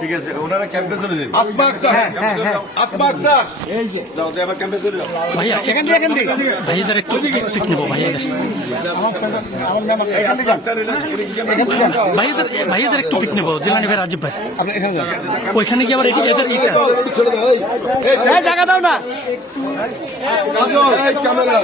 ঠিক আছে, ওনারা ক্যাম্পে চলে যাবে। আসমা আক্তার এই যে যাও, আবার ক্যাম্পে চলে যাও ভাইয়া। এখান থেকে ভাইয়াদের একটু পিক নেবো। ভাইয়াদের একটু পিক নেবো। জিলানি ভাই, রাজীব ভাই, ওইখানে গিয়ে আবার এদের জায়গা দাও না। ক্যামেরা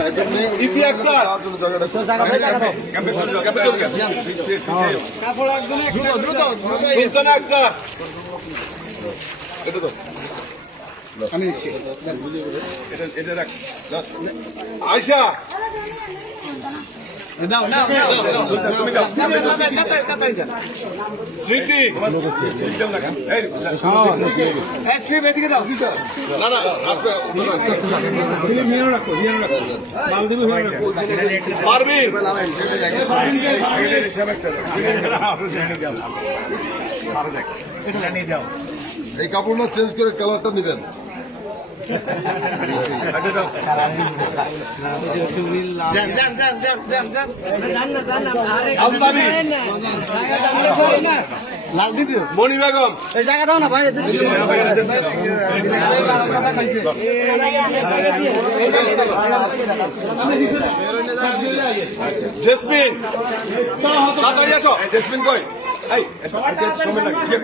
আয়শা স্মৃতি এই কাপড়টা চেঞ্জ করে কালারটা নিবেন। মণি বেগম এই জায়গা দাও না ভাই। জেসমিন তাড়াতাড়ি আসো। জেসমিন কই?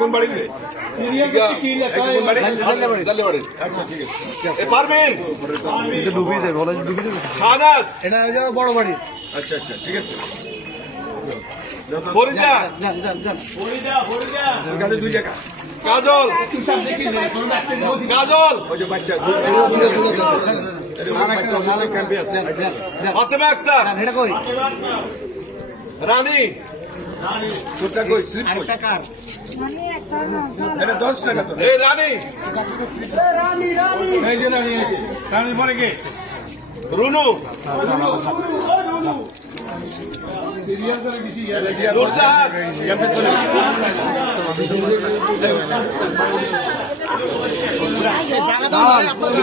কোন বাড়ি? পারবেন বড় বাড়ি। আচ্ছা আচ্ছা, ঠিক আছে। ফরিদা, দুই জায়গা। কাজল, কাজল, ওই যে বাচ্চা ফাতেমা আক্তার, রানী, রুনু,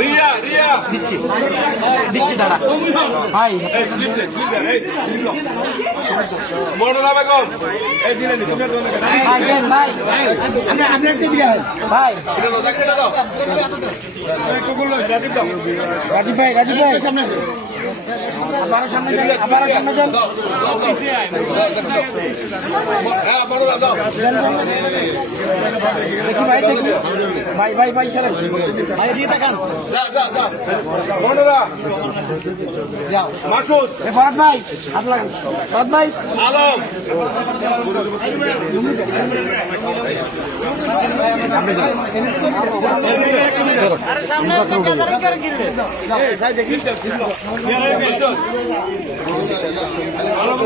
রিয়া, রিয়া দিচ্ছি দাদা ভাই। মনোরা বেগম, এই দিলেন রাজীব ভাই, রাজীব ভাই সামনে, আবার সামনে যান, আবার সামনে যান। দেখি ভাই, দেখি ভাই, ভাই ভাই সরেন ভাই, দিয়ে দেখান। মনোরা, যাও মাসুদ, ভরত ভাই, হাত লাগান। ভরত ভাই, আলম,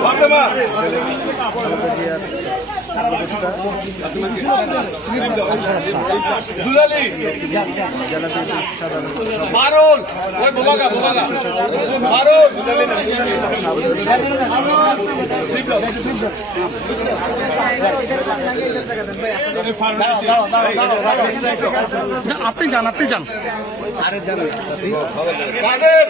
ফাতেমা, দুলালি, মারুন, ওই বোবাগা, বোবাগা, মারুন, আপনি যান, আপনি যান। কাদের,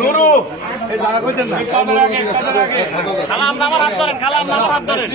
নুরু, এই জায়গা কইতেন না। খালাম আমার হাত ধরেন, খালাম আমার হাত ধরেন।